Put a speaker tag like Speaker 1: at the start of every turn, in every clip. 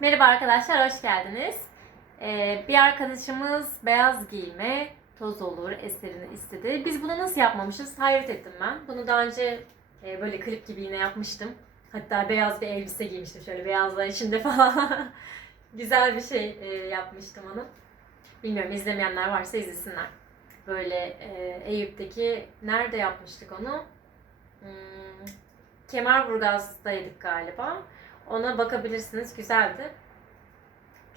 Speaker 1: Merhaba arkadaşlar, hoş geldiniz. Ee, bir arkadaşımız beyaz giyme, toz olur eserini istedi. Biz bunu nasıl yapmamışız? Hayret ettim ben. Bunu daha önce e, böyle klip gibi yine yapmıştım. Hatta beyaz bir elbise giymiştim şöyle beyazlar içinde falan. Güzel bir şey e, yapmıştım onu. Bilmiyorum izlemeyenler varsa izlesinler. Böyle e, Eyüp'teki nerede yapmıştık onu? Hmm, Kemerburgaz'daydık galiba. Ona bakabilirsiniz. Güzeldi.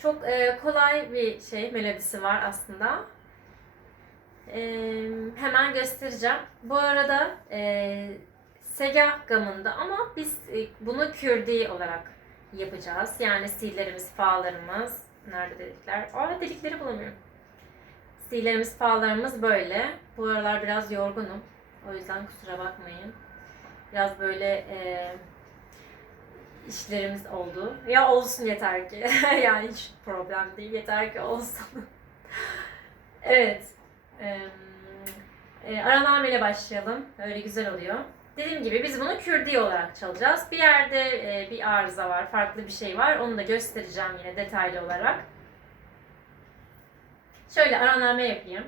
Speaker 1: Çok e, kolay bir şey, melodisi var aslında. E, hemen göstereceğim. Bu arada e, Sega gamında ama biz e, bunu Kürdi olarak yapacağız. Yani C'lerimiz, fa'larımız, nerede delikler? Aa delikleri bulamıyorum. C'lerimiz, fa'larımız böyle. Bu aralar biraz yorgunum. O yüzden kusura bakmayın. Biraz böyle e, işlerimiz oldu. Ya olsun yeter ki. yani hiç problem değil. Yeter ki olsun. evet. Ee, e, Aranameyle başlayalım. Öyle güzel oluyor. Dediğim gibi biz bunu Kürdi olarak çalacağız. Bir yerde e, bir arıza var, farklı bir şey var. Onu da göstereceğim yine detaylı olarak. Şöyle araname yapayım.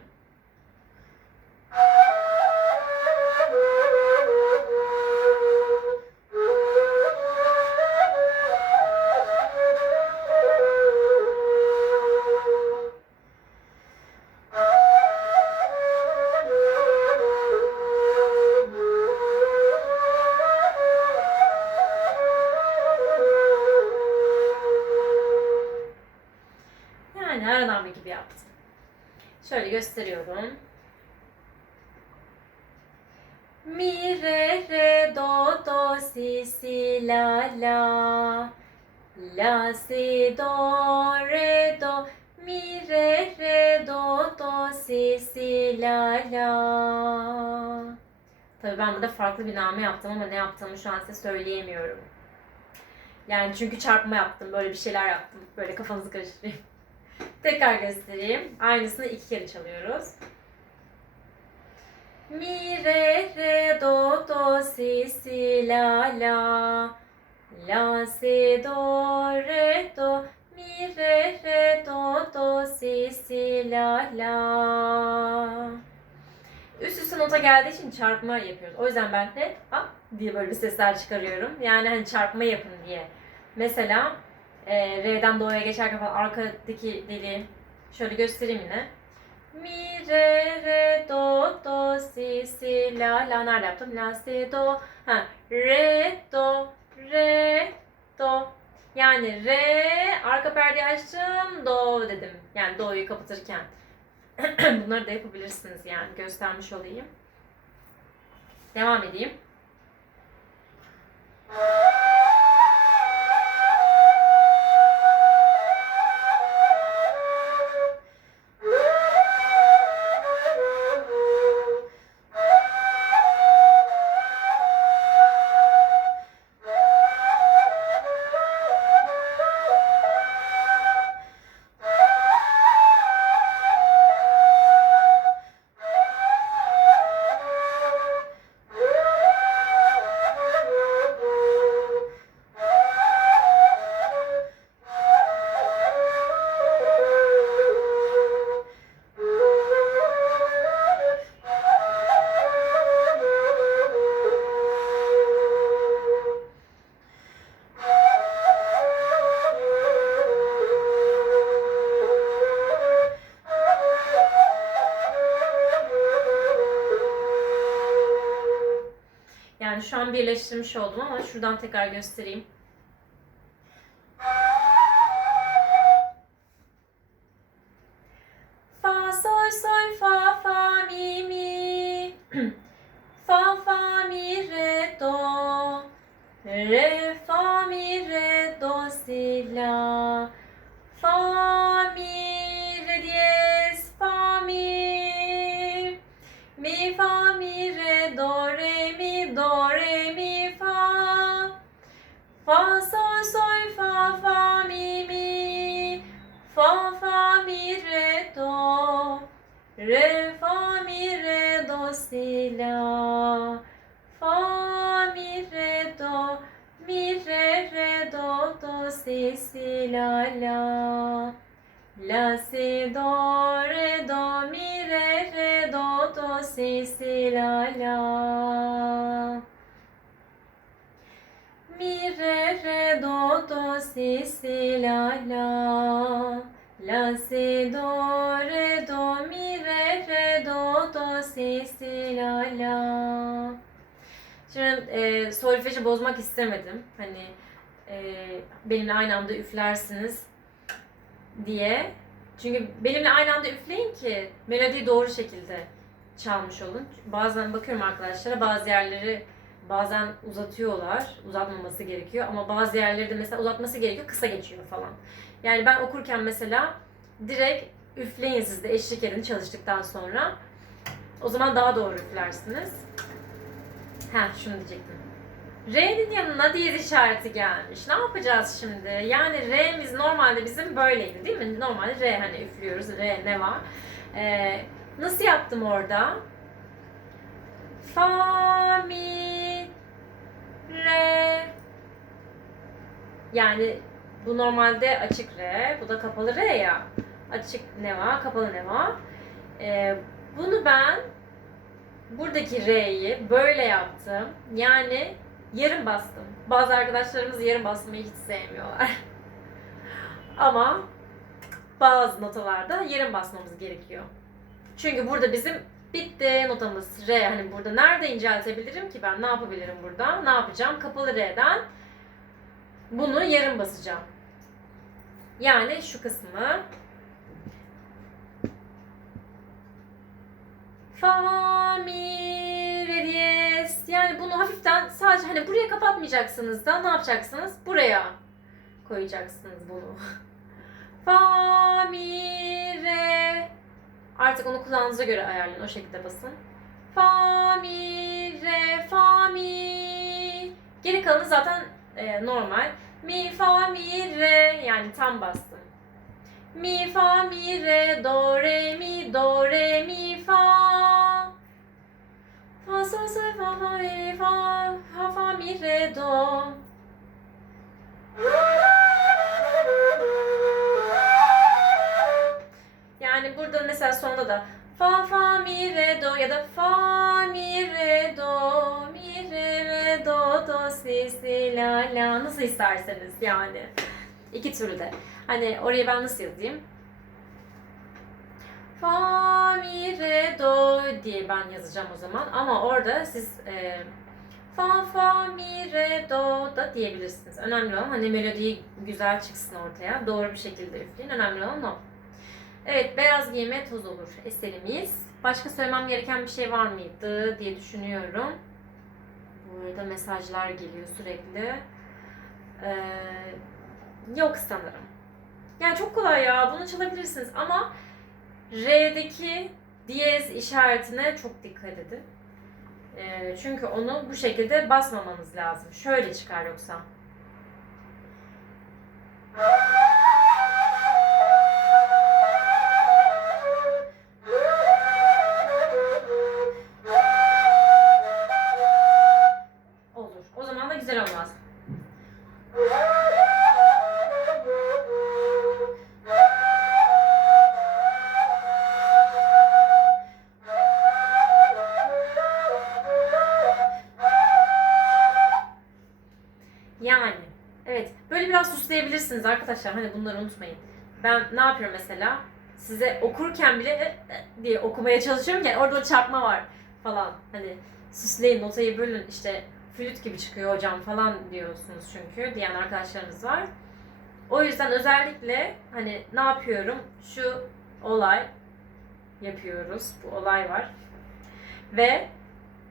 Speaker 1: Yani araname gibi yaptım. Şöyle gösteriyorum. Mi, re, re, do, do, si, si, la, la. La, si, do, re, do. Mi, re, re, do, do, si, si, la, la. Tabii ben burada farklı bir name yaptım ama ne yaptığımı şu an size söyleyemiyorum. Yani çünkü çarpma yaptım, böyle bir şeyler yaptım. Böyle kafanızı karıştırayım. Tekrar göstereyim. Aynısını iki kere çalıyoruz. Mi, re, re, do, do, si, si, la, la. La, si, do, re, do. Mi, re, re, do, do, si, si, la, la. Üst üste nota geldiği için çarpma yapıyoruz. O yüzden ben de ha diye böyle bir sesler çıkarıyorum. Yani hani çarpma yapın diye. Mesela e, R'den Do'ya geçerken falan arkadaki deliği şöyle göstereyim yine. Mi, re, re, do, do, si, si, la, la. Nerede yaptım? La, si, do. Ha, re, do, re, do. Yani re, arka perdeyi açtım, do dedim. Yani do'yu kapatırken. Bunları da yapabilirsiniz yani. Göstermiş olayım. Devam edeyim. Yani şu an birleştirmiş oldum ama şuradan tekrar göstereyim. Si la fa mi re do mi re re do do si si la la. La si do re do mi re re do do si si la la. Mi re re do do si si la la. La si do re la Şimdi e, solfeji bozmak istemedim. Hani e, benimle aynı anda üflersiniz diye. Çünkü benimle aynı anda üfleyin ki melodiyi doğru şekilde çalmış olun. Bazen bakıyorum arkadaşlara bazı yerleri bazen uzatıyorlar. Uzatmaması gerekiyor ama bazı yerleri de mesela uzatması gerekiyor. Kısa geçiyor falan. Yani ben okurken mesela direkt üfleyin siz de eşlik edin çalıştıktan sonra. O zaman daha doğru üflersiniz. Ha şunu diyecektim. R'nin yanına diyez işareti gelmiş. Ne yapacağız şimdi? Yani R'miz normalde bizim böyleydi değil mi? Normalde R hani üflüyoruz. R ne var? Ee, nasıl yaptım orada? Fa, mi, re. Yani bu normalde açık R, bu da kapalı R ya. Açık ne var, kapalı ne var? Ee, bunu ben buradaki R'yi böyle yaptım. Yani yarım bastım. Bazı arkadaşlarımız yarım basmayı hiç sevmiyorlar. Ama bazı notalarda yarım basmamız gerekiyor. Çünkü burada bizim bitti notamız R. Hani burada nerede inceltebilirim ki ben? Ne yapabilirim burada? Ne yapacağım? Kapalı R'den bunu yarım basacağım. Yani şu kısmı Fa, mi, re diyez. Yani bunu hafiften sadece hani buraya kapatmayacaksınız da ne yapacaksınız? Buraya koyacaksınız bunu. Fa, mi, re. Artık onu kulağınıza göre ayarlayın. O şekilde basın. Fa, mi, re, fa, mi. Geri kalanı zaten e, normal. Mi, fa, mi, re. Yani tam bastım. Mi, fa, mi, re, do, re, mi, sol, fa, fa, re, fa, fa, fa, mi, re, do. Yani burada mesela sonda da fa, fa, mi, re, do ya da fa, mi, re, do, mi, re, re, do, do, si, si, la, la. Nasıl isterseniz yani. İki türlü de. Hani oraya ben nasıl yazayım? Fa, mi, re, do diye ben yazacağım o zaman. Ama orada siz e, fa, fa, mi, re, do da diyebilirsiniz. Önemli olan hani melodiyi güzel çıksın ortaya. Doğru bir şekilde üfleyin. Önemli olan o. Evet, beyaz giyime toz olur eserimiz. Başka söylemem gereken bir şey var mıydı diye düşünüyorum. Bu arada mesajlar geliyor sürekli. Ee, yok sanırım. Yani çok kolay ya. Bunu çalabilirsiniz ama R'deki diyez işaretine çok dikkat edin. Ee, çünkü onu bu şekilde basmamanız lazım. Şöyle çıkar yoksa. Olur. O zaman da güzel olmaz. Süsleyebilirsiniz arkadaşlar hani bunları unutmayın. Ben ne yapıyorum mesela size okurken bile "e, e" diye okumaya çalışıyorum ki orada çarpma var falan hani süsleyin notayı bölün işte flüt gibi çıkıyor hocam falan diyorsunuz çünkü diyen arkadaşlarımız var. O yüzden özellikle hani ne yapıyorum şu olay yapıyoruz bu olay var ve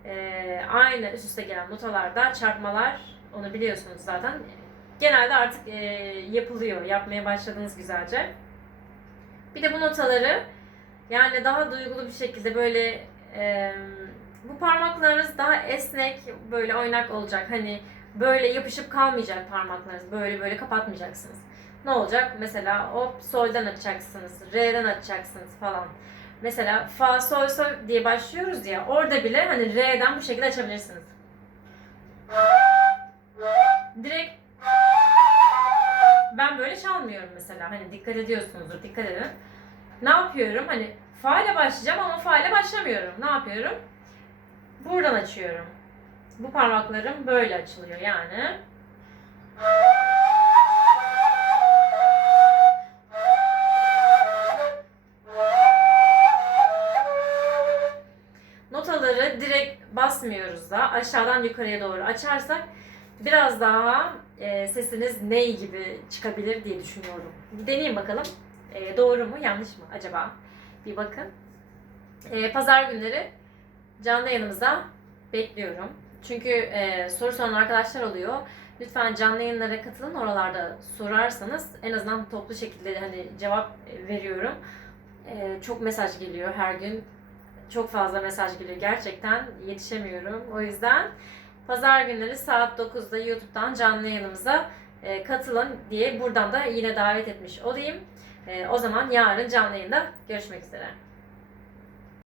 Speaker 1: e, aynı üst üste gelen notalarda çarpmalar onu biliyorsunuz zaten. Genelde artık e, yapılıyor. Yapmaya başladınız güzelce. Bir de bu notaları yani daha duygulu bir şekilde böyle e, bu parmaklarınız daha esnek, böyle oynak olacak. Hani böyle yapışıp kalmayacak parmaklarınız. Böyle böyle kapatmayacaksınız. Ne olacak? Mesela hop soldan açacaksınız, re'den açacaksınız falan. Mesela fa sol sol diye başlıyoruz ya. Orada bile hani re'den bu şekilde açabilirsiniz. Direkt ben böyle çalmıyorum mesela. Hani dikkat ediyorsunuzdur, dikkat edin. Ne yapıyorum? Hani fa ile başlayacağım ama fa ile başlamıyorum. Ne yapıyorum? Buradan açıyorum. Bu parmaklarım böyle açılıyor yani. Notaları direkt basmıyoruz da aşağıdan yukarıya doğru açarsak biraz daha e, sesiniz ney gibi çıkabilir diye düşünüyorum. Bir deneyin bakalım. E, doğru mu yanlış mı acaba? Bir bakın. E, Pazar günleri canlı yayınımıza bekliyorum. Çünkü e, soru soran arkadaşlar oluyor. Lütfen canlı yayınlara katılın. Oralarda sorarsanız en azından toplu şekilde hani cevap veriyorum. E, çok mesaj geliyor her gün. Çok fazla mesaj geliyor. Gerçekten yetişemiyorum. O yüzden pazar günleri saat 9'da YouTube'dan canlı yayınımıza e, katılın diye buradan da yine davet etmiş olayım. E, o zaman yarın canlı yayında görüşmek üzere.